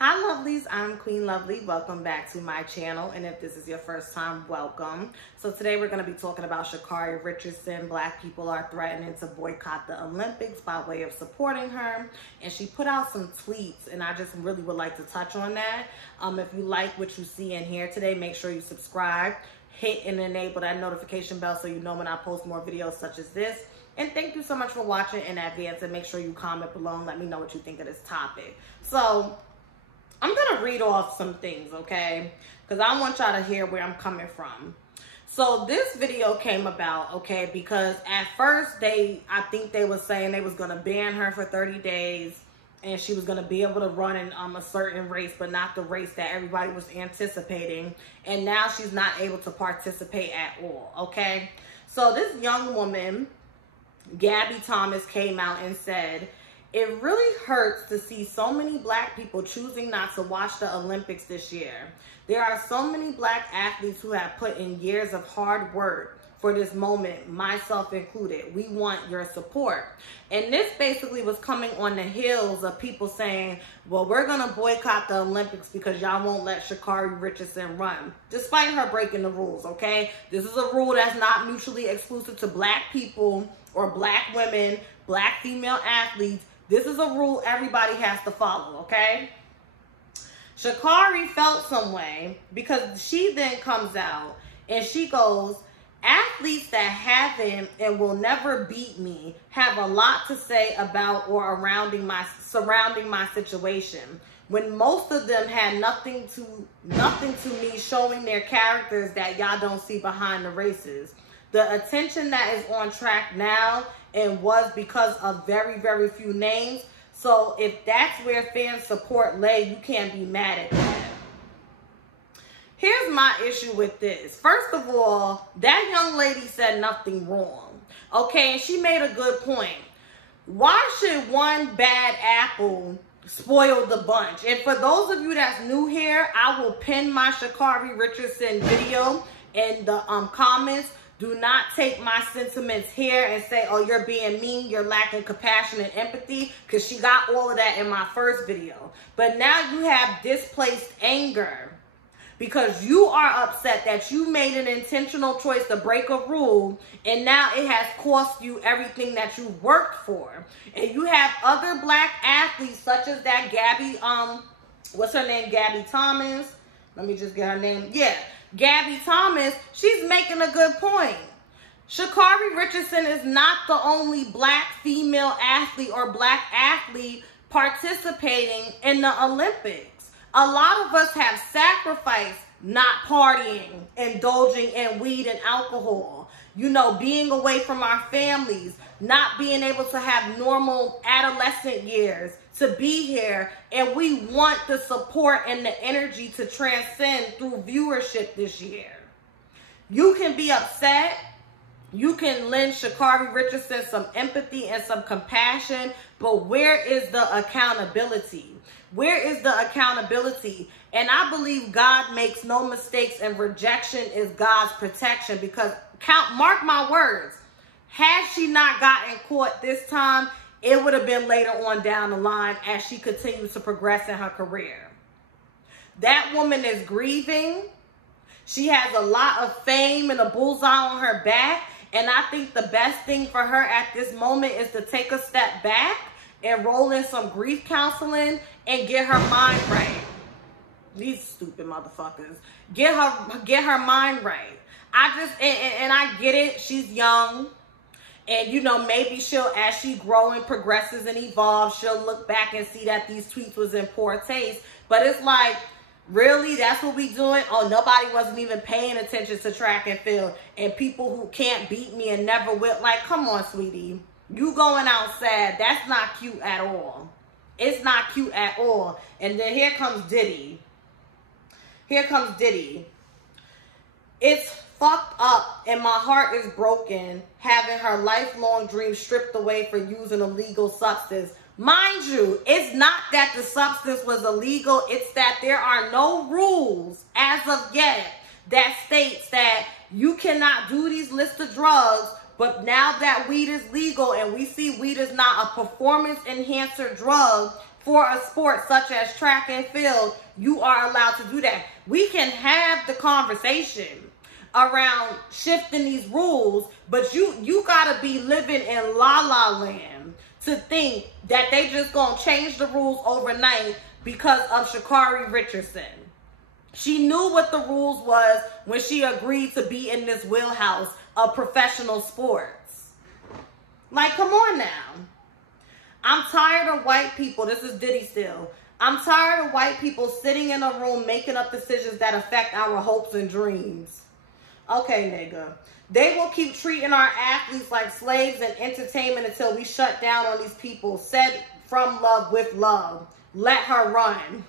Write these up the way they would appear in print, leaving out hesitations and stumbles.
Hi lovelies, I'm Queen Lovelee. Welcome back to my channel, and if this is your first time, welcome. So today we're going to be talking about SHACARRI Richardson. Black people are threatening to boycott the Olympics by way of supporting her, and she put out some tweets, and I just really would like to touch on that. If you like what you see in here today, make sure you subscribe, hit and enable that notification bell so you know when I post more videos such as this. And thank you so much for watching in advance, and make sure you comment below and let me know what you think of this topic. So I'm going to read off some things, okay? Because I want y'all to hear where I'm coming from. So this video came about, okay, because at first I think they were saying they was going to ban her for 30 days and she was going to be able to run in a certain race, but not the race that everybody was anticipating. And now she's not able to participate at all, okay? So this young woman, Gabby Thomas, came out and said, "It really hurts to see so many black people choosing not to watch the Olympics this year. There are so many black athletes who have put in years of hard work for this moment, myself included. We want your support." And this basically was coming on the heels of people saying, well, we're going to boycott the Olympics because y'all won't let SHACARRI Richardson run, despite her breaking the rules, okay? This is a rule that's not mutually exclusive to black people or black women, black female athletes. This is a rule everybody has to follow, okay? SHACARRI felt some way because she then comes out and she goes, "Athletes that haven't and will never beat me have a lot to say about or surrounding my situation, when most of them had nothing to me, showing their characters that y'all don't see behind the races. The attention that is on track now and was because of very, very few names. So if that's where fan support lay, you can't be mad at that." Here's my issue with this. First of all, that young lady said nothing wrong, okay? And she made a good point. Why should one bad apple spoil the bunch? And for those of you that's new here, I will pin my SHACARRI Richardson video in the comments. Do not take my sentiments here and say, oh, you're being mean, you're lacking compassion and empathy, because she got all of that in my first video. But now you have displaced anger because you are upset that you made an intentional choice to break a rule, and now it has cost you everything that you worked for. And you have other black athletes such as that Gabby, what's her name, Gabby Thomas? Let me just get her name. Yeah. Gabby Thomas, she's making a good point. SHACARRI Richardson is not the only black female athlete or black athlete participating in the Olympics. A lot of us have sacrificed not partying, indulging in weed and alcohol, you know, being away from our families, not being able to have normal adolescent years to be here, and we want the support and the energy to transcend through viewership this year. You can be upset. You can lend SHACARRI Richardson some empathy and some compassion, but where is the accountability? Where is the accountability? And I believe God makes no mistakes, and rejection is God's protection, because mark my words, had she not gotten caught this time, it would have been later on down the line as she continues to progress in her career. That woman is grieving. She has a lot of fame and a bullseye on her back. And I think the best thing for her at this moment is to take a step back and roll in some grief counseling and get her mind right. These stupid motherfuckers. Get her mind right. I get it. She's young. And, you know, maybe she'll, as she grows and progresses and evolves, she'll look back and see that these tweets was in poor taste. But it's like, really? That's what we doing? Oh, nobody wasn't even paying attention to track and field. And people who can't beat me and never will. Like, come on, sweetie. You going out sad. That's not cute at all. It's not cute at all. And then here comes Diddy. Here comes Diddy. It's fucked up and my heart is broken having her lifelong dream stripped away for using a illegal substance. Mind you, it's not that the substance was illegal. It's that there are no rules as of yet that states that you cannot do these lists of drugs. But now that weed is legal and we see weed is not a performance enhancer drug for a sport such as track and field, you are allowed to do that. We can have the conversation around shifting these rules, but you gotta be living in la la land to think that they just gonna change the rules overnight because of SHACARRI Richardson. She knew what the rules was when she agreed to be in this wheelhouse of professional sports. Like, come on now. I'm tired of white people. This is Diddy still. I'm tired of white people sitting in a room making up decisions that affect our hopes and dreams. Okay, nigga. They will keep treating our athletes like slaves and entertainment until we shut down on these people. Said from love with love. Let her run.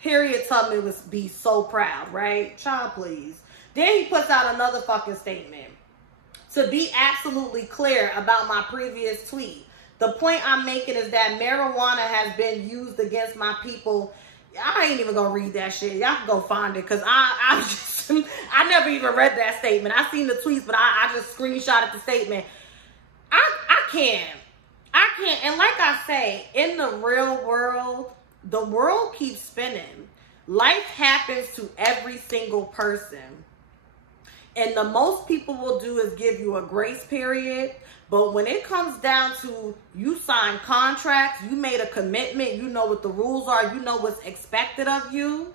Harriet Tubman would be so proud, right? Child, please. Then he puts out another fucking statement. To be absolutely clear about my previous tweet, the point I'm making is that marijuana has been used against my people. I ain't even gonna read that shit. Y'all can go find it, because I never even read that statement. I seen the tweets, but I just screenshotted the statement. I can't. And like I say, in the real world, the world keeps spinning. Life happens to every single person. And the most people will do is give you a grace period. But when it comes down to you sign contracts, you made a commitment, you know what the rules are, you know what's expected of you.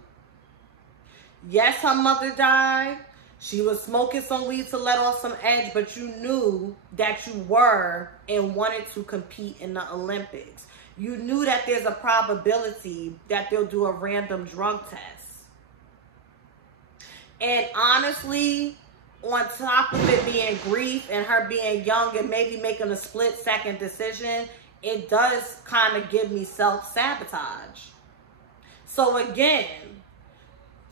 Yes, her mother died. She was smoking some weed to let off some edge, but you knew that you were and wanted to compete in the Olympics. You knew that there's a probability that they'll do a random drug test. And honestly, on top of it being grief and her being young and maybe making a split-second decision, it does kind of give me self-sabotage. So again,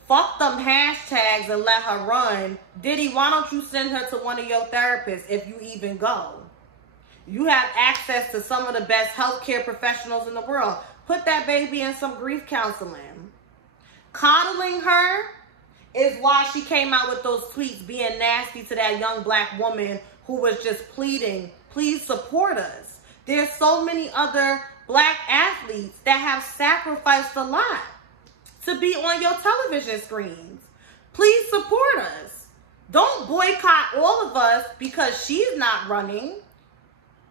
fuck them hashtags and let her run. Diddy, why don't you send her to one of your therapists if you even go? You have access to some of the best healthcare professionals in the world. Put that baby in some grief counseling. Coddling her is why she came out with those tweets being nasty to that young black woman who was just pleading, please support us. There's so many other black athletes that have sacrificed a lot to be on your television screens. Please support us. Don't boycott all of us because she's not running.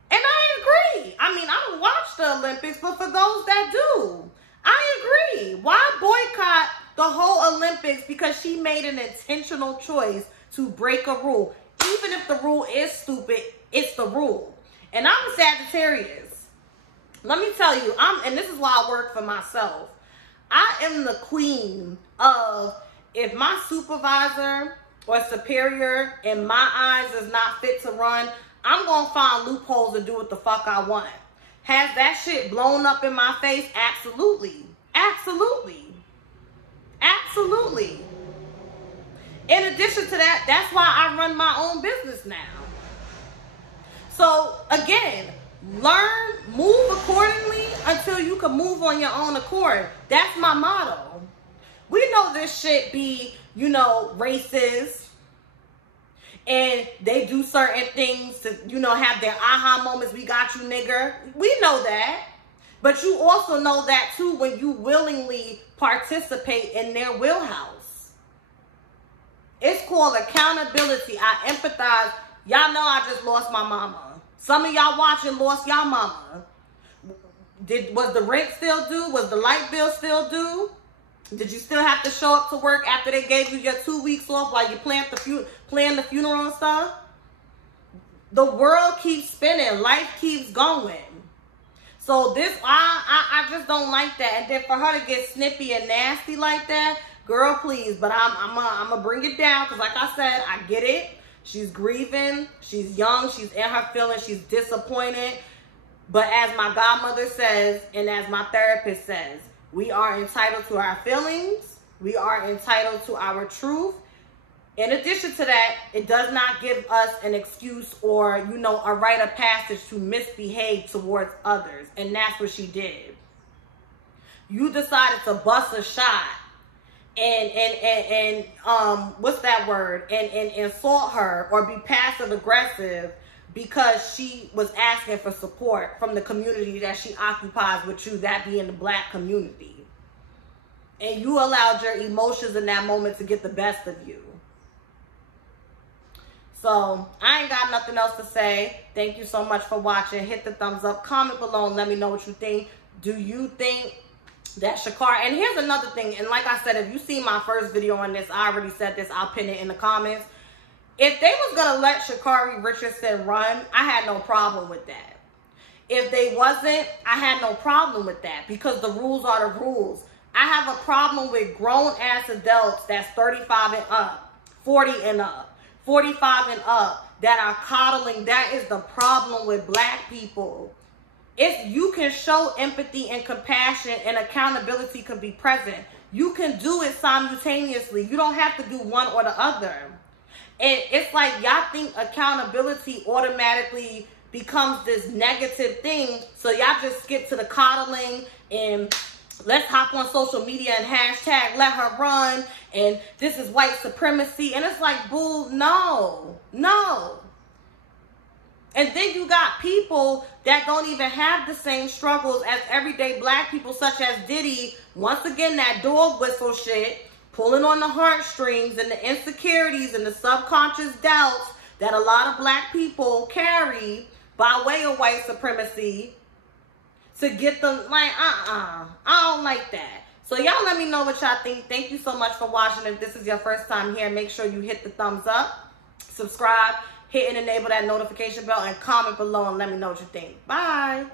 And I agree. I mean, I don't watch the Olympics, but for those that do, I agree. Why boycott the whole Olympics because she made an intentional choice to break a rule? Even if the rule is stupid, it's the rule. And I'm a Sagittarius. Let me tell you, and this is why I work for myself. I am the queen of, if my supervisor or superior in my eyes is not fit to run, I'm going to find loopholes and do what the fuck I want. Has that shit blown up in my face? Absolutely. Absolutely. Absolutely. In addition to that, that's why I run my own business now. So, again, learn, move accordingly until you can move on your own accord. That's my motto. We know this shit be, racist. And they do certain things to, have their aha moments. We got you, nigger. We know that. But you also know that, too, when you willingly participate in their wheelhouse. It's called accountability. I empathize. Y'all know I just lost my mama. Some of y'all watching lost y'all mama. Was the rent still due? Was the light bill still due? Did you still have to show up to work after they gave you your 2 weeks off while you plan the funeral and stuff? The world keeps spinning. Life keeps going. So this, I just don't like that. And then for her to get snippy and nasty like that, girl, please. But I'm gonna bring it down because, like I said, I get it. She's grieving. She's young. She's in her feelings. She's disappointed. But as my godmother says, and as my therapist says, we are entitled to our feelings. We are entitled to our truth. In addition to that, it does not give us an excuse or, a rite of passage to misbehave towards others. And that's what she did. You decided to bust a shot and what's that word? And insult her or be passive aggressive because she was asking for support from the community that she occupies with you, that being the black community. And you allowed your emotions in that moment to get the best of you. So, I ain't got nothing else to say. Thank you so much for watching. Hit the thumbs up. Comment below and let me know what you think. Do you think that SHACARRI... And here's another thing. And like I said, if you see my first video on this, I already said this. I'll pin it in the comments. If they was going to let SHACARRI Richardson run, I had no problem with that. If they wasn't, I had no problem with that. Because the rules are the rules. I have a problem with grown-ass adults that's 35 and up, 40 and up, 45 and up, that are coddling. That is the problem with black people. If you can show empathy and compassion and accountability can be present, you can do it simultaneously. You don't have to do one or the other. And it's like y'all think accountability automatically becomes this negative thing. So y'all just skip to the coddling and let's hop on social media and hashtag let her run. And this is white supremacy. And it's like, boo, no. And then you got people that don't even have the same struggles as everyday black people, such as Diddy. Once again, that dog whistle shit, pulling on the heartstrings and the insecurities and the subconscious doubts that a lot of black people carry by way of white supremacy to get them like, I don't like that. So y'all let me know what y'all think. Thank you so much for watching. If this is your first time here, make sure you hit the thumbs up, subscribe, hit and enable that notification bell, and comment below and let me know what you think. Bye.